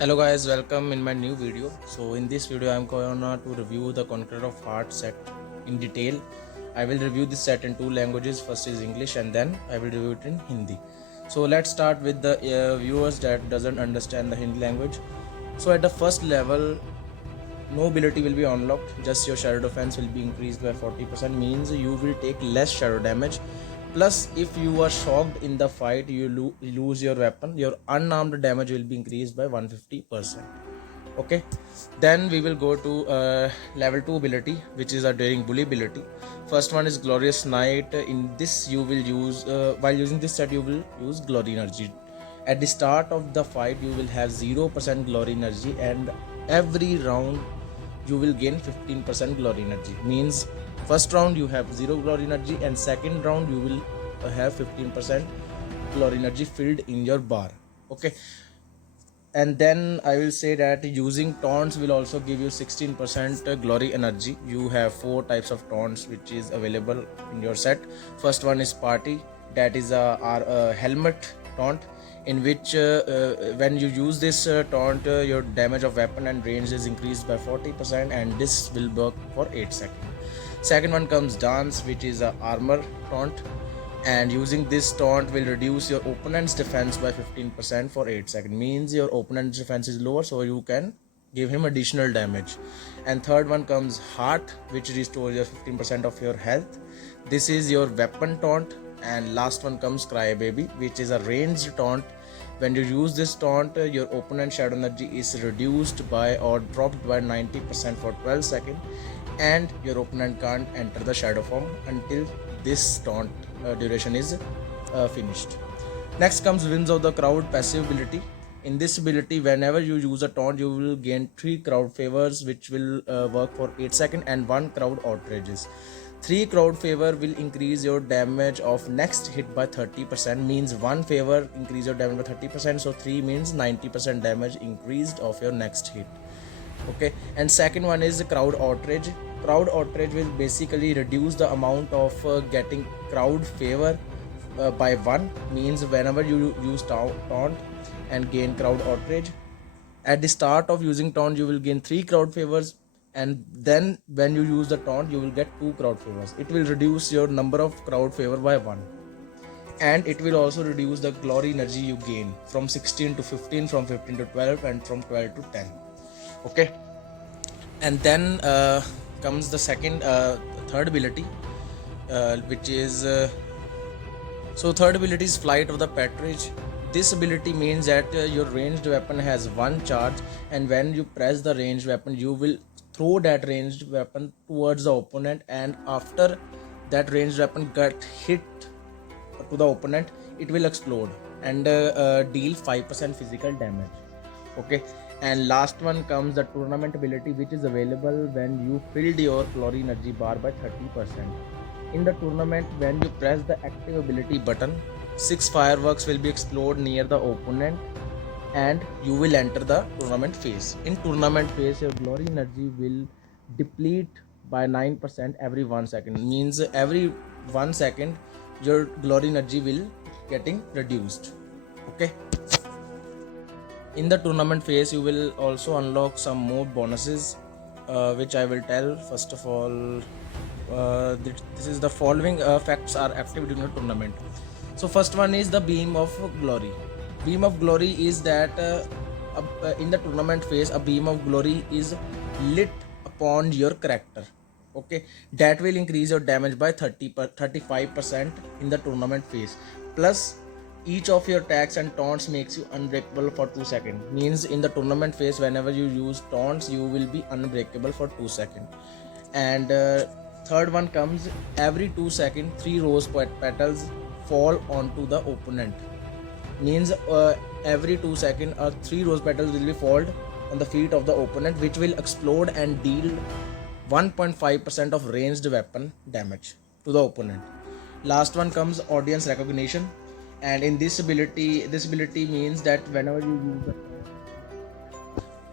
Hello guys, welcome in my new video. So in this video I'm gonna to review the Conqueror of Heart set in detail. I will review this set in two languages. First is English and then I will review it in Hindi. So let's start with the viewers that doesn't understand the Hindi language. So at the first level, no ability will be unlocked, just your shadow defense will be increased by 40%, means you will take less shadow damage. Plus, if you are shocked in the fight, you lose your weapon, your unarmed damage will be increased by 150%. Okay, then we will go to level 2 ability, which is a daring bully ability. First one is Glorious Knight. In this you will use while using this set you will use glory energy. At the start of the fight you will have 0% glory energy, and every round you will gain 15% glory energy. Means first round you have 0 glory energy and second round you will have 15% glory energy filled in your bar. Okay, and then I will say that using taunts will also give you 16% glory energy. You have 4 types of taunts which is available in your set. First one is party, that is a helmet taunt, in which when you use this taunt your damage of weapon and range is increased by 40%, and this will work for 8 seconds. Second one comes dance, which is a armor taunt, and using this taunt will reduce your opponent's defense by 15% for 8 seconds. Means your opponent's defense is lower, so you can give him additional damage. And third one comes heart, which restores your 15% of your health. This is your weapon taunt. And last one comes crybaby, which is a ranged taunt. When you use this taunt, your opponent's shadow energy is reduced by or dropped by 90% for 12 seconds, and your opponent can't enter the shadow form until this taunt duration is finished. Next comes Winds of the Crowd passive ability. In this ability, whenever you use a taunt, you will gain 3 crowd favors, which will work for 8 seconds, and 1 crowd outrages. 3 crowd favor will increase your damage of next hit by 30%. Means 1 favor increase your damage by 30%, so 3 means 90% damage increased of your next hit. Okay, and second one is crowd outrage. Crowd outrage will basically reduce the amount of getting crowd favor by 1. Means whenever you use taunt and gain crowd outrage, at the start of using taunt you will gain 3 crowd favors, and then when you use the taunt you will get 2 crowd favors. It will reduce your number of crowd favor by 1, and it will also reduce the glory energy you gain from 16 to 15, from 15 to 12, and from 12 to 10. Okay, and then comes the third ability, which is so third ability is Flight of the Partridge. This ability means that your ranged weapon has 1 charge, and when you press the ranged weapon you will throw that ranged weapon towards the opponent, and after that ranged weapon get hit to the opponent it will explode and deal 5% physical damage. Okay, and last one comes the tournament ability, which is available when you filled your glory energy bar by 30%. In the tournament, when you press the active ability button, 6 fireworks will be explode near the opponent, and you will enter the tournament phase. In tournament phase, your glory energy will deplete by 9% every 1 second. Means every 1 second your glory energy will getting reduced. Okay, in the tournament phase you will also unlock some more bonuses, which I will tell. First of all, this is the following effects are active during the tournament. So first one is the beam of glory. Beam of glory is that in the tournament phase a beam of glory is lit upon your character. Okay, that will increase your damage by 35% in the tournament phase. Plus, each of your attacks and taunts makes you unbreakable for 2 seconds. Means in the tournament phase whenever you use taunts you will be unbreakable for 2 seconds. And third one comes every 2 seconds 3 rose petals fall onto the opponent. Means every 2 seconds 3 rose petals will be fall on the feet of the opponent, which will explode and deal 1.5% of ranged weapon damage to the opponent. Last one comes audience recognition, and in this ability means that whenever you use the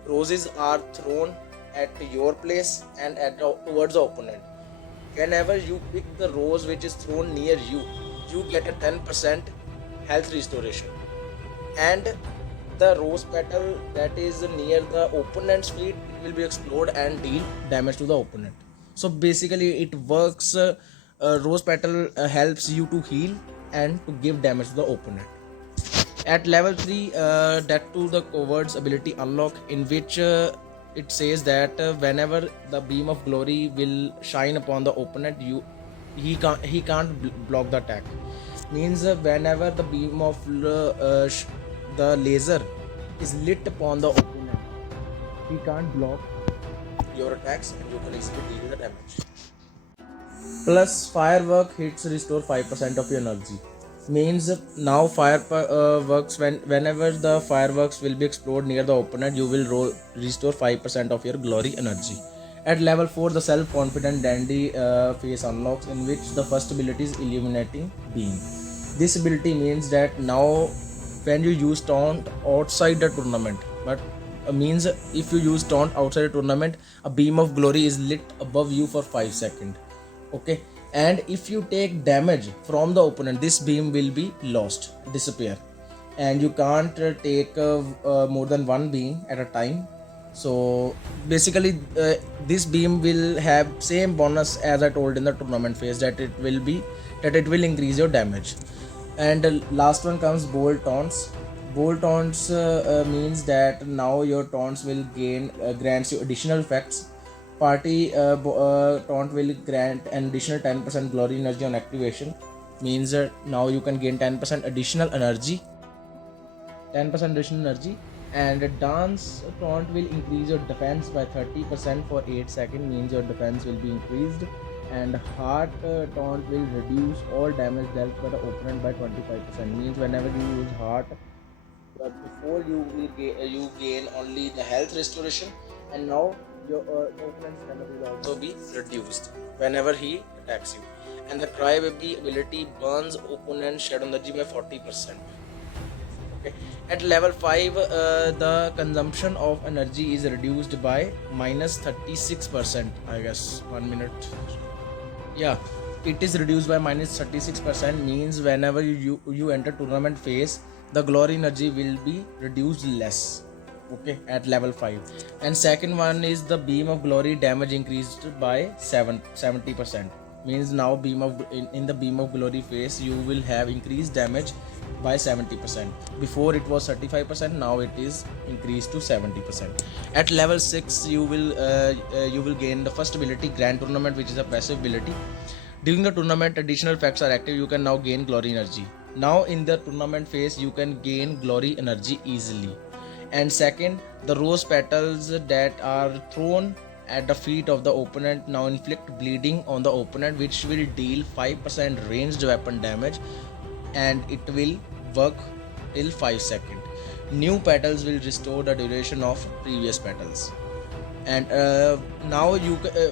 roses are thrown at your place and towards the opponent. Whenever you pick the rose which is thrown near you, you get a 10% health restoration. And the rose petal that is near the opponent's feet, it will be explode and deal damage to the opponent. So basically it works, rose petal helps you to heal and to give damage to the opponent. At level 3, that to the cowards ability unlock, in which it says that whenever the beam of glory will shine upon the opponent, he can't block the attack. Means whenever the beam of the laser is lit upon the opponent, he can't block your attacks and you can easily deal the damage. Plus firework hits restore 5% of your energy. Means now fireworks, whenever the fireworks will be explode near the opponent, you will restore 5% of your glory energy. At level 4, the self-confident dandy face unlocks, in which the first ability is illuminating beam. This ability means that now when you use taunt outside the tournament, but means if you use taunt outside the tournament, a beam of glory is lit above you for 5 seconds. Okay, and if you take damage from the opponent, this beam will be lost, disappear, and you can't take more than one beam at a time. So basically this beam will have same bonus as I told in the tournament phase, that it will increase your damage. And last one comes bold taunts. Bold taunts means that now your taunts will grants you additional effects. Party taunt will grant an additional 10% glory energy on activation. Means now you can gain 10% additional energy. And dance taunt will increase your defense by 30% for 8 seconds. Means your defense will be increased. And heart taunt will reduce all damage dealt by the opponent by 25%. Means whenever you use heart, before you gain only the health restoration, and now your opponent's damage will also be reduced whenever he attacks you. And the cry baby ability burns opponent's shadow energy by 40%. Okay. At level 5, the consumption of energy is reduced by minus 36%. I guess 1 minute. Yeah, it is reduced by minus 36%. Means whenever you enter tournament phase, the glory energy will be reduced less. Okay, at level 5. And second one is the beam of glory damage increased by 70%. Means now in the beam of glory phase, you will have increased damage by 70%. Before it was 35%, now it is increased to 70%. At level 6, you will gain the first ability, Grand Tournament, which is a passive ability. During the tournament, additional effects are active. You can now gain glory energy. Now in the tournament phase, you can gain glory energy easily. And second, the rose petals that are thrown at the feet of the opponent now inflict bleeding on the opponent, which will deal 5% ranged weapon damage, and it will work till 5 seconds. New petals will restore the duration of previous petals. And now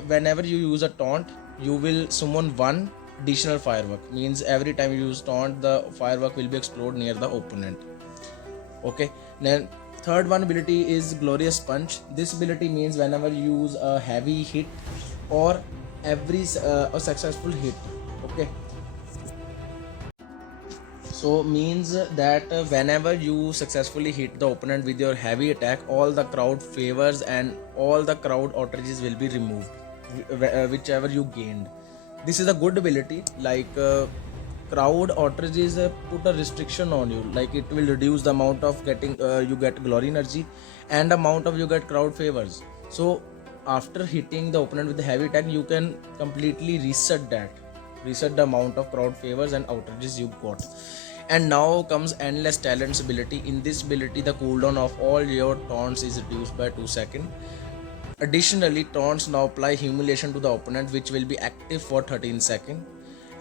whenever you use a taunt, you will summon one additional firework. Means every time you use taunt, the firework will be explode near the opponent. Okay, then third one ability is Glorious Punch. This ability means whenever you use a heavy hit or a successful hit. Okay, so means that whenever you successfully hit the opponent with your heavy attack, all the crowd favors and all the crowd outrages will be removed, whichever you gained. This is a good ability. Like crowd outrages put a restriction on you, like it will reduce the amount of getting you get glory energy and amount of you get crowd favors. So after hitting the opponent with the heavy attack, you can completely reset the amount of crowd favors and outrages you got. And now comes Endless Talents ability. In this ability, the cooldown of all your taunts is reduced by 2 seconds. Additionally, taunts now apply humiliation to the opponent, which will be active for 13 seconds.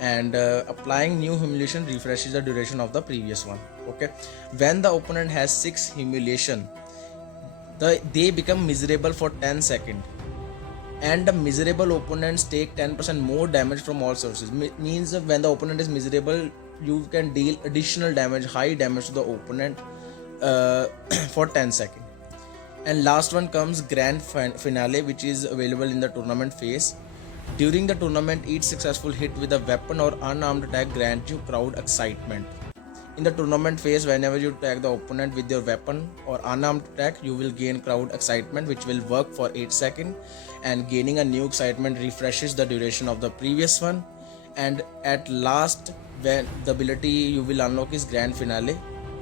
And applying new humiliation refreshes the duration of the previous one. Okay, when the opponent has 6 humiliation, they become miserable for 10 seconds, and the miserable opponents take 10% more damage from all sources. Means when the opponent is miserable, you can deal additional damage, high damage to the opponent for 10 seconds. And last one comes Grand Finale, which is available in the tournament phase. During the tournament, each successful hit with a weapon or unarmed attack grants you crowd excitement. In the tournament phase, whenever you attack the opponent with your weapon or unarmed attack, you will gain crowd excitement, which will work for 8 seconds, and gaining a new excitement refreshes the duration of the previous one. And at last, when the ability you will unlock is Grand Finale,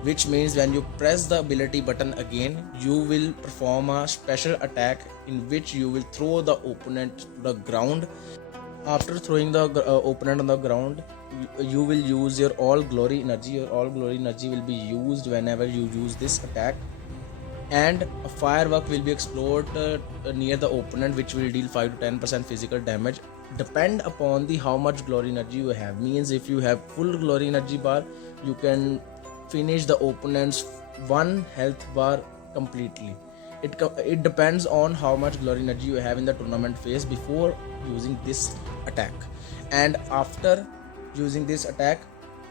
which means when you press the ability button again, you will perform a special attack in which you will throw the opponent to the ground. After throwing the opponent on the ground, you will use your all glory energy. Your all glory energy will be used whenever you use this attack, and a firework will be exploded near the opponent, which will deal 5 to 10% physical damage. Depend upon the how much glory energy you have. Means if you have full glory energy bar, you can finish the opponent's 1 health bar completely. It depends on how much glory energy you have in the tournament phase before using this attack, and after using this attack,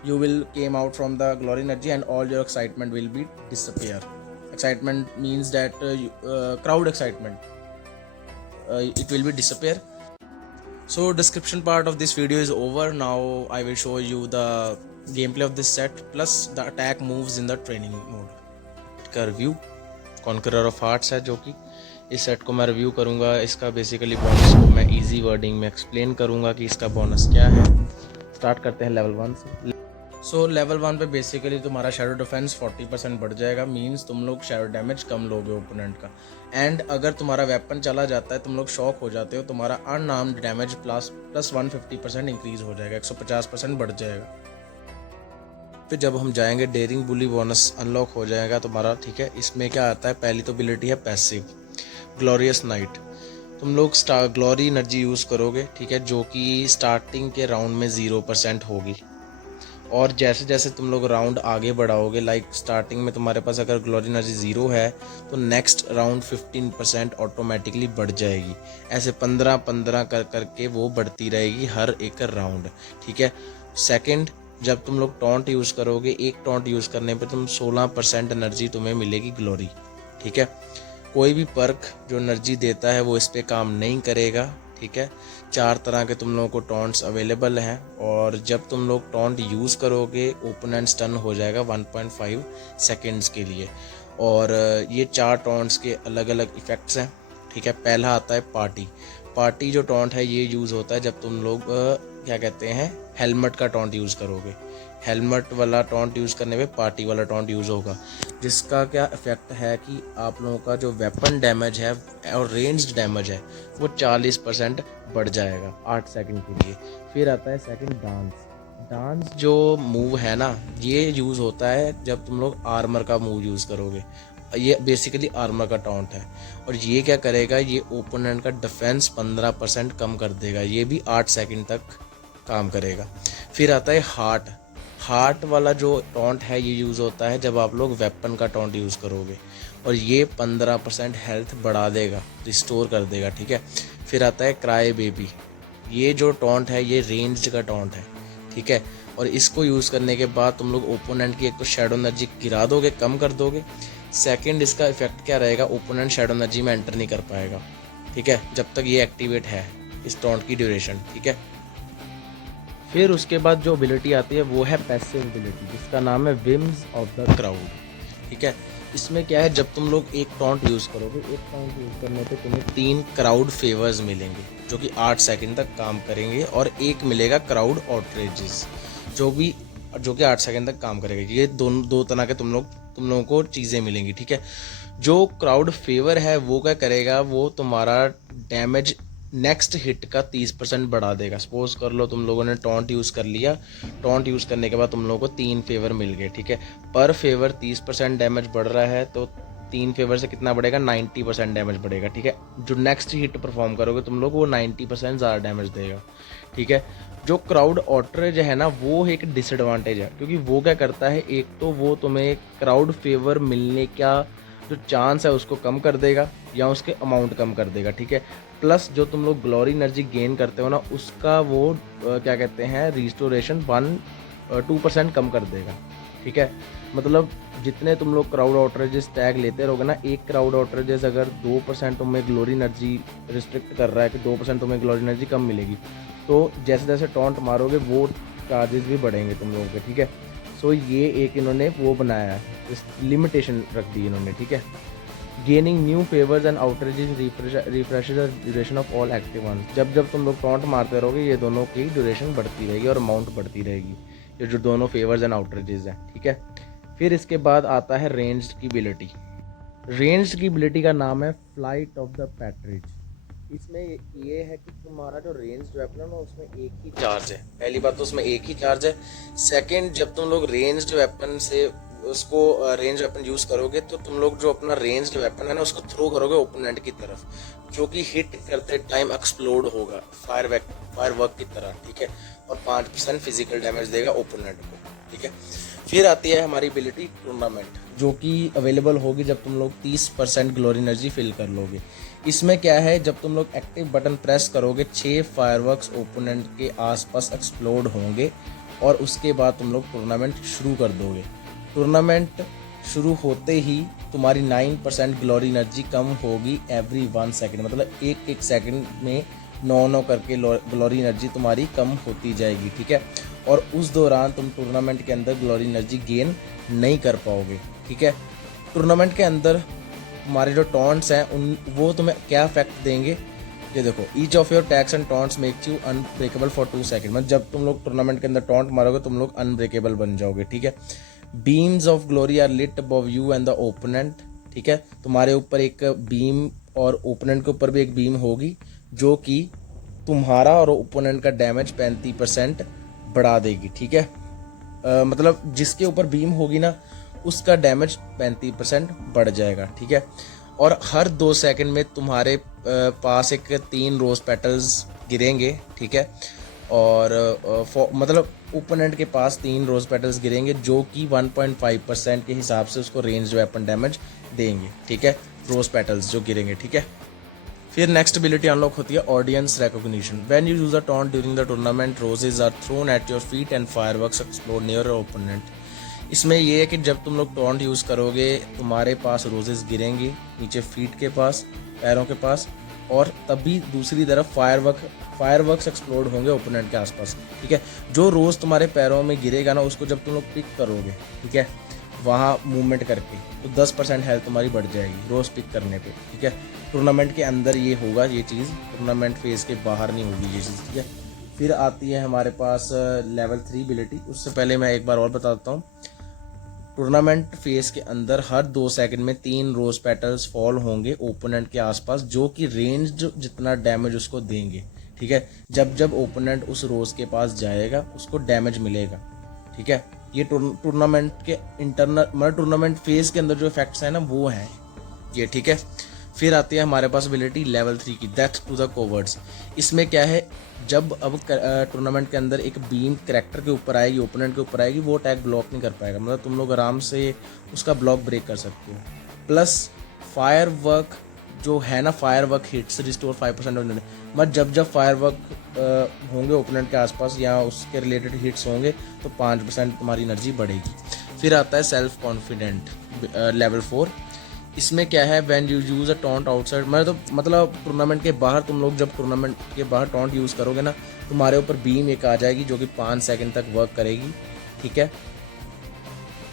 you will came out from the glory energy and all your excitement will be disappear. Excitement means that crowd excitement, it will be disappear. So description part of this video is over. Now I will show you the gameplay of this set plus the attack moves in the training mode का review. Conqueror of hearts है, जो कि इस set को मैं review करूंगा। इसका basically bonus को मैं इजी वर्डिंग में एक्सप्लेन करूंगा कि इसका बोनस क्या है। स्टार्ट करते हैं लेवल 1 से। सो लेवल 1 पे बेसिकली तुम्हारा शैडो डिफेंस 40% बढ़ जाएगा। मींस तुम लोग शैडो डैमेज कम लोगे ओपोनेंट का। एंड अगर तुम्हारा वेपन चला जाता है, तुम लोग शॉक हो जाते हो, तुम्हारा अनआर्म्ड डैमेज प्लस 150% इंक्रीज हो जाएगा, 150% बढ़ जाएगा। फिर जब हम जाएंगे डेयरिंग बुली बोनस अनलॉक हो जाएगा तुम्हारा, ठीक है। इसमें क्या आता है, पहली तो एबिलिटी है पैसिव ग्लोरियस नाइट। तुम लोग ग्लोरी एनर्जी यूज़ करोगे, ठीक है, जो कि स्टार्टिंग के राउंड में 0% होगी, और जैसे जैसे तुम लोग राउंड आगे बढ़ाओगे, लाइक स्टार्टिंग में तुम्हारे पास अगर ग्लोरी एनर्जी 0 है तो नेक्स्ट राउंड 15% ऑटोमेटिकली बढ़ जाएगी। ऐसे 15-15 करके वो बढ़ती रहेगी हर एक राउंड, ठीक है। सेकंड, जब तुम लोग टॉन्ट यूज़ करोगे, एक टॉन्ट यूज़ करने पे तुम 16% एनर्जी तुम्हें मिलेगी ग्लोरी, ठीक है। कोई भी पर्क जो एनर्जी देता है वो इस पर काम नहीं करेगा, ठीक है। 4 तरह के तुम लोगों को टॉन्ट्स अवेलेबल हैं, और जब तुम लोग टॉन्ट यूज़ करोगे ओपोनेंट स्टन हो जाएगा 1.5 सेकेंड्स के लिए। और ये 4 टॉन्ट्स के अलग अलग इफ़ेक्ट्स हैं, ठीक है। पहला आता है पार्टी जो टॉन्ट है ये यूज़ होता है जब तुम लोग क्या कहते हैं हेलमेट का टॉन्ट यूज़ करोगे। हेलमेट वाला टॉन्ट यूज़ करने पे पार्टी वाला टॉन्ट यूज़ होगा, जिसका क्या इफेक्ट है कि आप लोगों का जो वेपन डैमेज है और रेंज्ड डैमेज है वो 40% बढ़ जाएगा 8 सेकंड के लिए। फिर आता है सेकंड डांस जो मूव है ना, ये यूज़ होता है जब तुम लोग आर्मर का मूव यूज़ करोगे। ये बेसिकली आर्मर का टॉन्ट है, और ये क्या करेगा, ये ओपोनेंट का डिफेंस 15% कम कर देगा। ये भी 8 सेकंड तक काम करेगा। फिर आता है हार्ट वाला जो टॉन्ट है ये यूज़ होता है जब आप लोग वेपन का टॉन्ट यूज़ करोगे, और ये 15% हेल्थ बढ़ा देगा, रिस्टोर कर देगा, ठीक है। फिर आता है क्राई बेबी। ये जो टॉन्ट है ये रेंज्ड का टॉन्ट है, ठीक है, और इसको यूज़ करने के बाद तुम लोग ओपोनेंट की एक तो शैडो एनर्जी गिरा दोगे, कम कर दोगे। सेकंड, इसका इफेक्ट क्या रहेगा, ओपोनेंट शैडो एनर्जी में एंटर नहीं कर पाएगा, ठीक है, जब तक ये एक्टिवेट है इस टॉन्ट की ड्यूरेशन, ठीक है। फिर उसके बाद जो एबिलिटी आती है वो है पैसिव एबिलिटी, जिसका नाम है विम्स ऑफ द क्राउड, ठीक है। इसमें क्या है, जब तुम लोग एक टॉन्ट यूज़ करोगे, एक टॉन्ट यूज़ करने पे तुम्हें 3 क्राउड फेवर्स मिलेंगे जो कि 8 सेकंड तक काम करेंगे, और एक मिलेगा क्राउड आउटरेजेस जो कि 8 सेकंड तक काम करेगा। ये दो तरह के तुम लोगों को चीज़ें मिलेंगी, ठीक है। जो क्राउड फेवर है वो क्या करेगा, वो तुम्हारा डैमेज नेक्स्ट हिट का 30% बढ़ा देगा। सपोज कर लो तुम लोगों ने टॉन्ट यूज़ कर लिया, टॉन्ट यूज़ करने के बाद तुम लोगों को 3 फेवर मिल गए, ठीक है। पर फेवर 30% डैमेज बढ़ रहा है, तो 3 फेवर से कितना बढ़ेगा, 90% डैमेज बढ़ेगा, ठीक है। जो नेक्स्ट हिट परफॉर्म करोगे तुम लोग वो 90% ज़्यादा डैमेज देगा, ठीक है। जो क्राउड ऑटरेज है ना, वो एक डिसएडवांटेज है, क्योंकि वो क्या करता है, एक तो वो तुम्हें क्राउड फेवर मिलने का जो चांस है उसको कम कर देगा या उसके अमाउंट कम कर देगा, ठीक है। प्लस जो तुम लोग ग्लोरी एनर्जी गेन करते हो ना, उसका वो क्या कहते हैं रिस्टोरेशन 2% कम कर देगा, ठीक है। मतलब जितने तुम लोग क्राउड आउटरेजेस टैग लेते रहोगे ना, एक क्राउड आउटरेजेस अगर 2% तुम्हें ग्लोरी एनर्जी रिस्ट्रिक्ट कर रहा है कि 2% तुम्हें ग्लोरी एनर्जी कम मिलेगी, तो जैसे जैसे टॉन्ट मारोगे वो चार्जेस भी बढ़ेंगे तुम लोगों के, ठीक है। सो ये एक इन्होंने वो बनाया है, इस लिमिटेशन रख दी इन्होंने, ठीक है। Gaining new favours and outrages refreshes the duration of all active ones. जब जब तुम लोग टॉन्ट मारते रहोगे ये दोनों की ड्यूरेशन बढ़ती रहेगी और अमाउंट बढ़ती रहेगी, ये जो दोनों फेवर्स एंड आउटरेजेस हैं, ठीक है। फिर इसके बाद आता है रेंज्ड की एबिलिटी। रेंज्ड की एबिलिटी का नाम है फ्लाइट ऑफ द पैट्रिज। इसमें ये है कि तुम्हारा जो रेंज वेपन है ना उसमें एक ही चार्ज है। पहली बात तो उसमें एक ही चार्ज है। सेकंड, जब तुम लोग रेंज्ड वेपन से उसको रेंज वेपन यूज करोगे तो तुम लोग जो अपना रेंज्ड वेपन है ना उसको थ्रो करोगे ओपोनेंट की तरफ, जो कि हिट करते टाइम एक्सप्लोड होगा फायरवर्क की तरह, ठीक है। और 5% फिजिकल डैमेज देगा ओपोनेंट को, ठीक है। फिर आती है हमारी एबिलिटी टूर्नामेंट, जो कि अवेलेबल होगी जब तुम लोग 30% ग्लोरी एनर्जी फिल कर लोगे। इसमें क्या है, जब तुम लोग एक्टिव बटन प्रेस करोगे 6 फायरवर्क्स ओपोनेंट के आसपास एक्सप्लोड होंगे और उसके बाद तुम लोग टूर्नामेंट शुरू कर दोगे। टूर्नामेंट शुरू होते ही तुम्हारी 9% ग्लोरी एनर्जी कम होगी एवरी 1 सेकेंड, मतलब एक सेकंड में 9 करके ग्लोरी एनर्जी तुम्हारी कम होती जाएगी, ठीक है। और उस दौरान तुम टूर्नामेंट के अंदर ग्लोरी एनर्जी गेन नहीं कर पाओगे, ठीक है। टूर्नामेंट के अंदर तुम्हारे जो टॉन्ट्स हैं वो तुम्हें क्या इफेक्ट देंगे, ये देखो। Each of your tax and taunts make you unbreakable for 2 second. मतलब जब तुम लोग टूर्नामेंट के अंदर टॉन्ट मारोगे तुम लोग अनब्रेकेबल बन जाओगे, ठीक है। Beams of glory are lit above you and the opponent, ठीक है। तुम्हारे ऊपर एक बीम और ओपोनेंट के ऊपर भी एक बीम होगी जो कि तुम्हारा और ओपोनेंट का डैमेज 35% बढ़ा देगी, ठीक है। मतलब जिसके ऊपर बीम होगी ना उसका डैमेज 35% बढ़ जाएगा, ठीक है। और हर 2 सेकंड में तुम्हारे पास एक 3 रोज पेटल्स गिरेंगे, ठीक है। और मतलब ओपोनेंट के पास 3 रोज पेटल्स गिरेंगे जो कि 1.5% के हिसाब से उसको रेंज वेपन डैमेज देंगे, ठीक है। रोज पेटल्स जो गिरेंगे, ठीक है। फिर नेक्स्ट एबिलिटी अनलॉक होती है audience recognition. When you use a taunt during the tournament roses are thrown at your feet and fireworks explode near your opponent. इसमें ये है कि जब तुम लोग टॉन्ट यूज़ करोगे तुम्हारे पास रोजेस गिरेंगे नीचे फीट के पास, पैरों के पास, और तभी दूसरी तरफ फायरवर्क्स एक्सप्लोड होंगे ओपोनेंट के आसपास, ठीक है। जो रोज़ तुम्हारे पैरों में गिरेगा ना उसको जब तुम लोग पिक करोगे, ठीक है, वहाँ मूवमेंट करके, तो 10% हेल्थ तुम्हारी बढ़ जाएगी रोज़ पिक करने पे, ठीक है। टूर्नामेंट के अंदर ये होगा ये चीज़, टूर्नामेंट फेज़ के बाहर नहीं होगी ये चीज़, ठीक है। फिर आती है हमारे पास लेवल 3 एबिलिटी। उससे पहले मैं एक बार और बता देता हूँ। टूर्नामेंट फेज के अंदर हर 2 सेकंड में 3 रोज पेटल्स फॉल होंगे ओपोनेंट के आसपास जो कि रेंज जितना डैमेज उसको देंगे, ठीक है। जब जब ओपोनेंट उस रोज के पास जाएगा उसको डैमेज मिलेगा, ठीक है। ये टूर्नामेंट के इंटरनल मतलब टूर्नामेंट फेज के अंदर जो इफेक्ट्स हैं ना वो हैं ये, ठीक है। फिर आती है हमारे पास एबिलिटी लेवल 3 की, डेथ टू द कोवर्ड्स। इसमें क्या है, जब अब टूर्नामेंट के अंदर एक बीम करैक्टर के ऊपर आएगी, ओपोनेंट के ऊपर आएगी, वो अटैक ब्लॉक नहीं कर पाएगा, मतलब तुम लोग आराम से उसका ब्लॉक ब्रेक कर सकते हो। प्लस फायरवर्क जो है ना, firework hits restore 5% of energy. मतलब जब जब फायरवर्क होंगे ओपोनेंट के आसपास या उसके रिलेटेड हिट्स होंगे तो 5% तुम्हारी एनर्जी बढ़ेगी। फिर आता है सेल्फ कॉन्फिडेंट लेवल 4। इसमें क्या है, when you use a taunt outside, मतलब टूर्नामेंट के बाहर तुम लोग जब टूर्नामेंट के बाहर टॉन्ट यूज़ करोगे ना तुम्हारे ऊपर बीम एक आ जाएगी जो कि 5 सेकंड तक वर्क करेगी, ठीक है।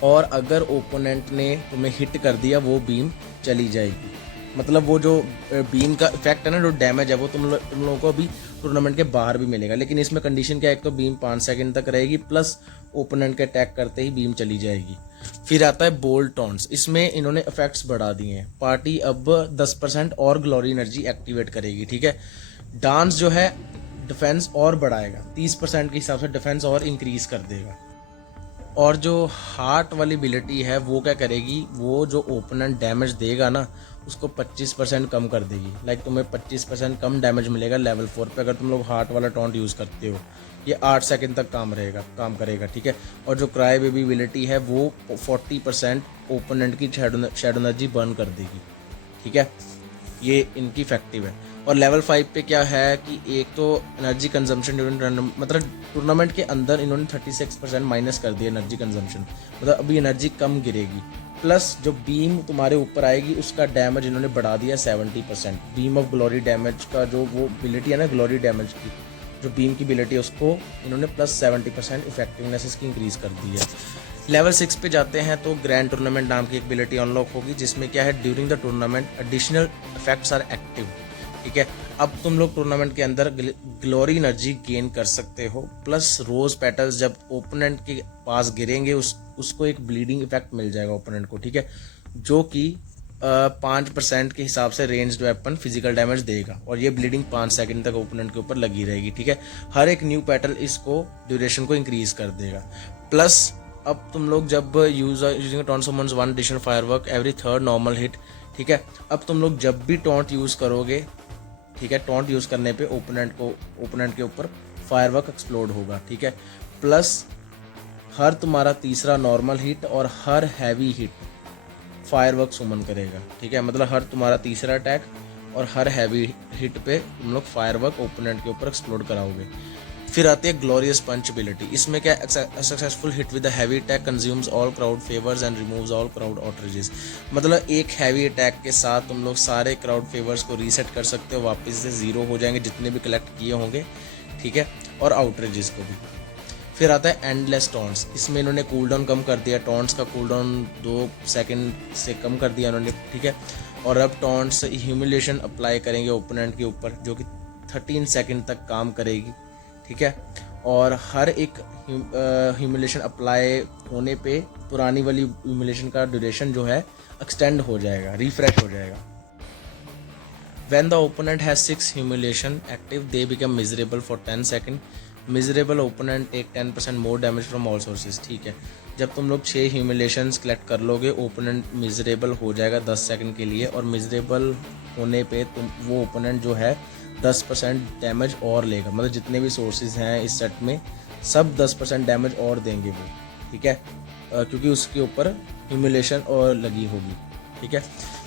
और अगर ओपोनेंट ने तुम्हें हिट कर दिया वो बीम चली जाएगी, मतलब वो जो बीम का इफेक्ट है ना, जो डैमेज है वो तुम लोगों को भी टूर्नामेंट के बाहर भी मिलेगा। लेकिन इसमें कंडीशन क्या है, एक तो बीम 5 सेकंड तक रहेगी प्लस ओपोनेंट के अटैक करते ही बीम चली जाएगी। फिर आता है बोल्ड टॉन्ट्स। इसमें इन्होंने इफेक्ट्स बढ़ा दिए हैं। पार्टी अब 10% और ग्लोरी एनर्जी एक्टिवेट करेगी, ठीक है। डांस जो है डिफेंस और बढ़ाएगा, 30% के हिसाब से डिफेंस और इंक्रीज कर देगा। और जो हार्ट वाली एबिलिटी है वो क्या करेगी, वो जो ओपोनेंट डैमेज देगा ना उसको 25% कम कर देगी। लाइक तुम्हें 25% कम डैमेज मिलेगा लेवल 4 पे अगर तुम लोग हार्ट वाला टॉन्ट यूज़ करते हो। ये 8 सेकंड तक काम करेगा, ठीक है। और जो क्राई बेबी एबिलिटी है वो 40% ओपोनेंट की शैडो एनर्जी बर्न कर देगी, ठीक है। ये इनकी इफेक्टिव है। और लेवल 5 पे क्या है कि एक तो एनर्जी कंजम्पशन ड्यूरिंग, मतलब टूर्नामेंट के अंदर इन्होंने 36% माइनस कर दिया एनर्जी कंजम्पशन, मतलब अभी एनर्जी कम गिरेगी। प्लस जो बीम तुम्हारे ऊपर आएगी उसका डैमेज इन्होंने बढ़ा दिया 70%। बीम ऑफ ग्लोरी डैमेज का जो वो एबिलिटी है ना, ग्लोरी डैमेज की जो बीम की एबिलिटी है उसको इन्होंने प्लस 70% इफेक्टिवनेस इसकी इंक्रीज कर दी है। लेवल 6 पे जाते हैं तो ग्रैंड टूर्नामेंट नाम की एक एबिलिटी अनलॉक होगी, जिसमें क्या है, during the tournament additional effects are active. ठीक है, अब तुम लोग टूर्नामेंट के अंदर ग्लोरी एनर्जी गेन कर सकते हो, प्लस रोज पेटल्स जब ओपोनेंट के पास गिरेंगे उसको एक ब्लीडिंग इफेक्ट मिल जाएगा ओपोनेंट को। ठीक है, जो कि 5% के हिसाब से रेंज्ड वेपन फिजिकल डैमेज देगा, और ये ब्लीडिंग 5 सेकंड तक ओपोनेंट के ऊपर लगी रहेगी। ठीक है, हर एक न्यू पेटल इसको ड्यूरेशन को इंक्रीज कर देगा। प्लस अब तुम लोग जब using taunt summons one additional firework every third normal hit. ठीक है, अब तुम लोग जब भी टॉन्ट यूज करोगे, ठीक है, टॉन्ट यूज करने पे ओपोनेंट के ऊपर फायरवर्क एक्सप्लोड होगा। ठीक है, प्लस हर तुम्हारा तीसरा नॉर्मल हिट और हर हैवी हिट फायरवर्क सुमन करेगा। ठीक है, मतलब हर तुम्हारा तीसरा अटैक और हर हैवी हिट पे तुम लोग फायरवर्क ओपोनेंट के ऊपर एक्सप्लोड कराओगे। फिर आती है ग्लोरियस पंच एबिलिटी। इसमें क्या, successful hit with the heavy attack consumes all crowd favours and removes all crowd outrages. मतलब एक हैवी अटैक के साथ तुम लोग सारे क्राउड फेवर्स को रीसेट कर सकते हो, वापस से 0 हो जाएंगे जितने भी कलेक्ट किए होंगे। ठीक है, और आउटरीजेस को भी। फिर आता है एंडलेस टॉन्ट्स। इसमें इन्होंने कूलडाउन कम कर दिया, टॉन्ट्स का कूलडाउन 2 सेकंड से कम कर दिया इन्होंने। ठीक है, और अब टॉन्ट्स ह्यूमिलेशन अप्लाई करेंगे ओपोनेंट के ऊपर, जो कि 13 सेकंड तक काम करेगी। ठीक है, और हर एक ह्यूमिलेशन अप्लाई होने पे पुरानी वाली ह्यूमिलेशन का ड्यूरेशन जो है एक्सटेंड हो जाएगा, रिफ्रेश हो जाएगा। When the opponent has 6 humiliation active, they become miserable for 10 seconds. Miserable opponent take 10% more damage from all sources. ठीक है, जब तुम लोग 6 ह्यूमिलेशंस कलेक्ट कर लोगे, ओपोनेंट मिजरेबल हो जाएगा 10 सेकंड के लिए, और मिजरेबल होने पे वो ओपोनेंट जो है 10% डैमेज और लेगा। मतलब जितने भी सोर्सेज हैं इस सेट में सब 10% डैमेज और देंगे वो। ठीक है, क्योंकि उसके ऊपर ह्यूमिलेशन और लगी होगी। ठीक है,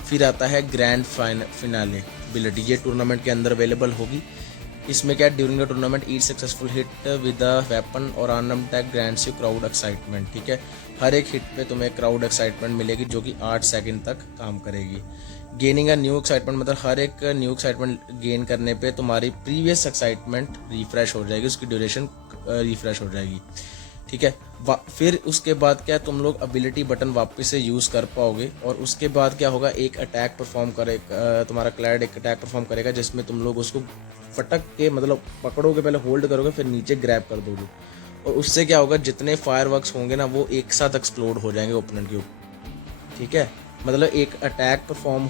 फिर आता है ग्रैंड फिनाले एबिलिटी। ये टूर्नामेंट के अंदर अवेलेबल होगी। इसमें क्या, during the tournament each successful hit with a weapon और unarmed attack grants you crowd excitement. ठीक है, हर एक हिट पे तुम्हें क्राउड एक्साइटमेंट मिलेगी, जो कि 8 सेकंड तक काम करेगी। गेनिंग अ न्यू एक्साइटमेंट, मतलब हर एक न्यू एक्साइटमेंट गेन करने पे तुम्हारी प्रीवियस एक्साइटमेंट रिफ्रेश हो जाएगी, उसकी ड्यूरेशन रिफ्रेश हो जाएगी। ठीक है, फिर उसके बाद क्या, तुम लोग एबिलिटी बटन वापस से यूज़ कर पाओगे, और उसके बाद क्या होगा, एक अटैक परफॉर्म करेगा तुम्हारा क्लैड, एक अटैक परफॉर्म करेगा जिसमें तुम लोग उसको फटक के, मतलब पकड़ोगे, पहले होल्ड करोगे, फिर नीचे ग्रैब कर दोगे, और उससे क्या होगा, जितने फायरवर्क्स होंगे ना वो एक साथ एक्सप्लोड हो जाएंगे ओपोनेंट के ऊपर। ठीक है, मतलब एक अटैक परफॉर्म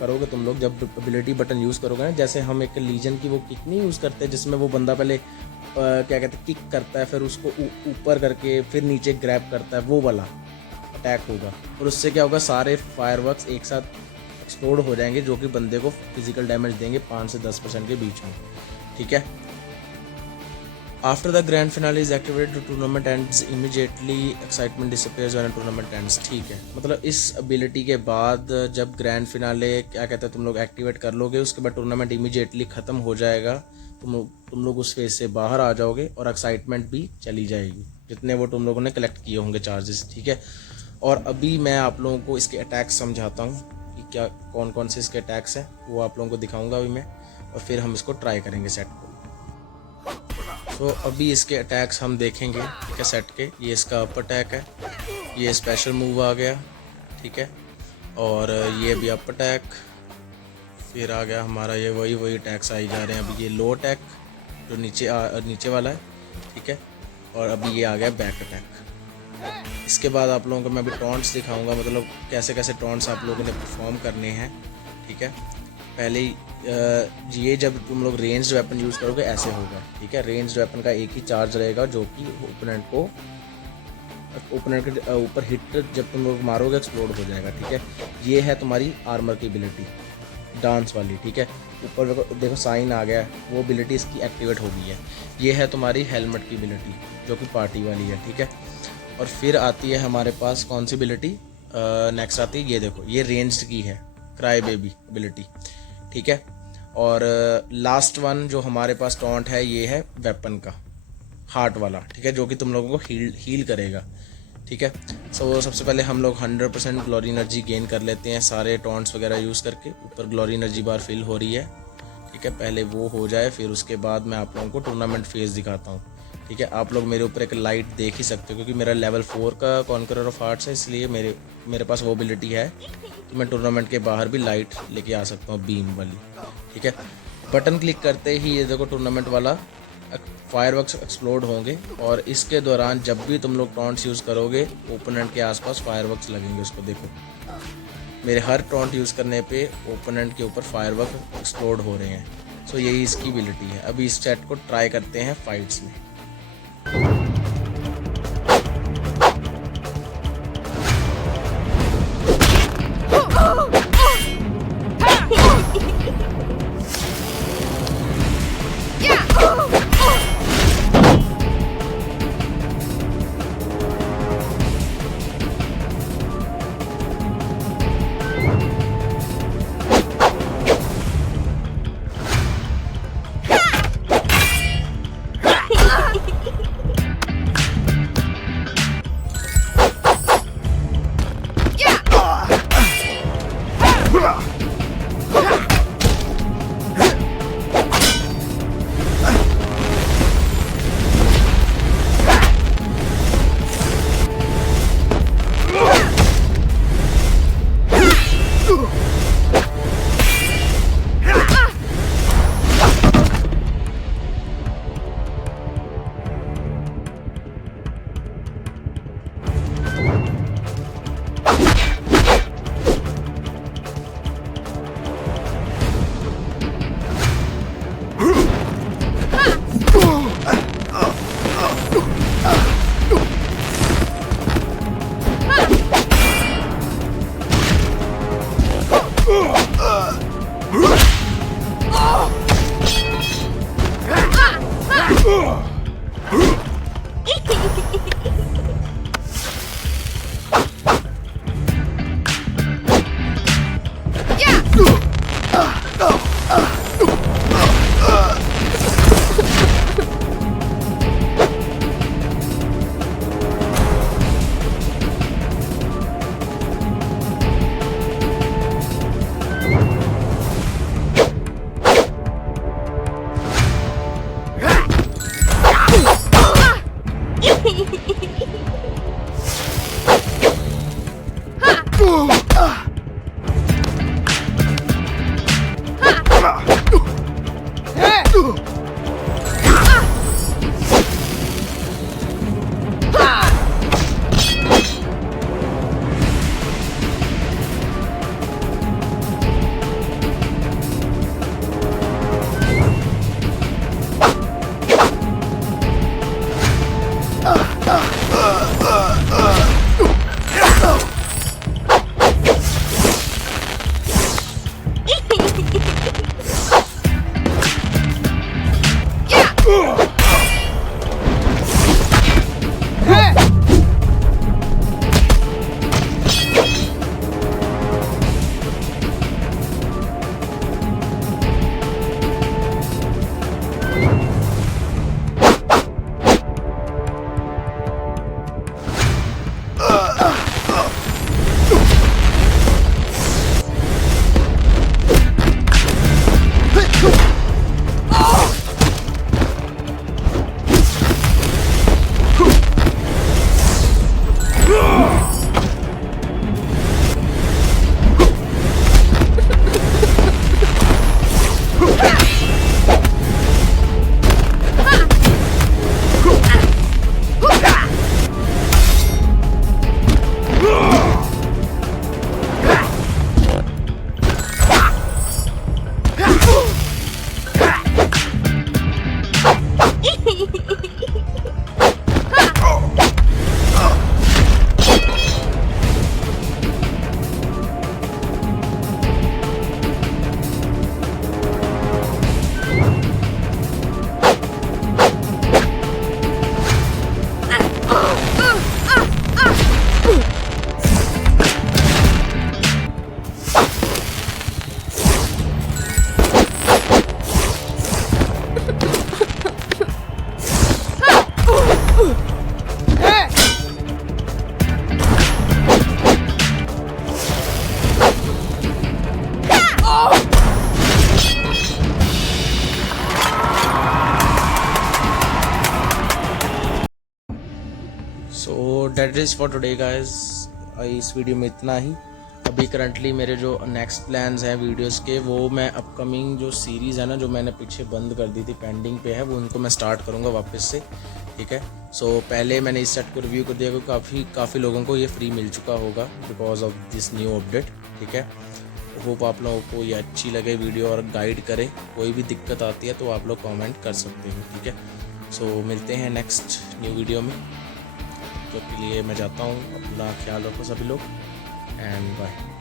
करोगे तुम लोग जब एबिलिटी बटन यूज़ करोगे ना, जैसे हम एक लीजन की वो किक नहीं यूज़ करते जिसमें वो बंदा पहले क्या कहते हैं, किक करता है, फिर उसको ऊपर करके फिर नीचे ग्रैब करता है, वो वाला अटैक होगा, और उससे क्या होगा, सारे फायरवर्क्स एक साथ एक्सप्लोड हो जाएंगे, जो कि बंदे को फिजिकल डैमेज देंगे 5 से 10% के बीच में। ठीक है, after the grand finale is activated, the tournament ends immediately, excitement disappears when tournament ends. ठीक है, मतलब इस एबिलिटी के बाद जब ग्रैंड फिनाले क्या कहते हैं तुम लोग एक्टिवेट कर लोगे, उसके बाद टूर्नामेंट इमीडिएटली ख़त्म हो जाएगा, तुम लोग उस फेज से बाहर आ जाओगे, और एक्साइटमेंट भी चली जाएगी जितने वो तुम लोगों ने कलेक्ट किए होंगे चार्जेस। ठीक है, और अभी मैं आप लोगों को इसके अटैक्स समझाता हूँ कि क्या कौन कौन से इसके अटैक्स हैं, वो आप लोगों को दिखाऊंगा अभी मैं, और फिर हम इसको ट्राई करेंगे सेट को। तो अभी इसके अटैक्स हम देखेंगे। ठीक है, सेट के, ये इसका अप अटैक है, ये स्पेशल मूव आ गया। ठीक है, और ये भी अप अटैक, फिर आ गया हमारा ये वही अटैक्स आई जा रहे हैं। अभी ये लो अटैक जो नीचे वाला है। ठीक है, और अभी ये आ गया बैक अटैक। इसके बाद आप लोगों को मैं अभी टॉन्ट्स दिखाऊंगा, मतलब कैसे कैसे टॉन्ट्स आप लोगों ने परफॉर्म करने हैं। ठीक है, पहले ये जब तुम लोग रेंज्ड वेपन यूज़ करोगे ऐसे होगा। ठीक है, रेंज्ड वेपन का एक ही चार्ज रहेगा, जो कि ओपोनेंट के ऊपर हिट जब तुम लोग मारोगे एक्सप्लोड हो जाएगा। ठीक है, ये है तुम्हारी आर्मर की एबिलिटी, डांस वाली। ठीक है, ऊपर देखो साइन आ गया, वो एबिलिटी इसकी एक्टिवेट हो गई है। ये है तुम्हारी हेलमेट की एबिलिटी, जो कि पार्टी वाली है। ठीक है, और फिर आती है हमारे पास कौन सी एबिलिटी, नेक्स्ट आती है, ये देखो, ये रेंज्ड की है, क्राई बेबी एबिलिटी। ठीक है, और लास्ट वन जो हमारे पास टॉन्ट है, ये है वेपन का हार्ट वाला। ठीक है, जो कि तुम लोगों को हील करेगा। ठीक है, सबसे पहले हम लोग 100% ग्लोरी एनर्जी गेन कर लेते हैं सारे टॉन्ट्स वगैरह यूज़ करके। ऊपर ग्लोरी एनर्जी बार फिल हो रही है। ठीक है, पहले वो हो जाए, फिर उसके बाद मैं आप लोगों को टूर्नामेंट फेज दिखाता हूँ। ठीक है, आप लोग मेरे ऊपर एक लाइट देख ही सकते हो क्योंकि मेरा लेवल 4 का कॉन्करर ऑफ हार्ट्स है, इसलिए मेरे पास वो एबिलिटी है कि मैं टूर्नामेंट के बाहर भी लाइट लेके आ सकता हूँ, बीम वाली। ठीक है, बटन क्लिक करते ही ये देखो टूर्नामेंट वाला फायरवर्क्स एक्सप्लोड होंगे और इसके दौरान जब भी तुम लोग टॉन्ट्स यूज़ करोगे ओपोनेंट के आसपास फायरवर्क्स लगेंगे। उसको देखो, मेरे हर टॉन्ट यूज़ करने पे ओपोनेंट के ऊपर फायरवर्क एक्सप्लोड हो रहे हैं। सो यही इसकी एबिलिटी है। अभी इस सेट को ट्राई करते हैं फाइट्स में। That is for today guys. इस वीडियो में इतना ही। अभी करंटली मेरे जो नेक्स्ट प्लान्स हैं वीडियोस के, वो मैं अपकमिंग जो सीरीज़ है ना, जो मैंने पीछे बंद कर दी थी, पेंडिंग पे है, वो उनको मैं स्टार्ट करूँगा वापस से, ठीक है। सो पहले मैंने इस सेट को रिव्यू कर दिया क्योंकि काफ़ी लोगों को ये फ्री मिल चुका होगा because of this new update, ठीक है। होप आप लोगों को ये अच्छी लगे वीडियो और गाइड करे। कोई भी दिक्कत आती है तो आप लोग कमेंट कर सकते हो, ठीक है। सो मिलते हैं नेक्स्ट न्यू वीडियो में। तो के लिए मैं जाता हूँ, अपना ख्याल रखो सभी लोग एंड बाय।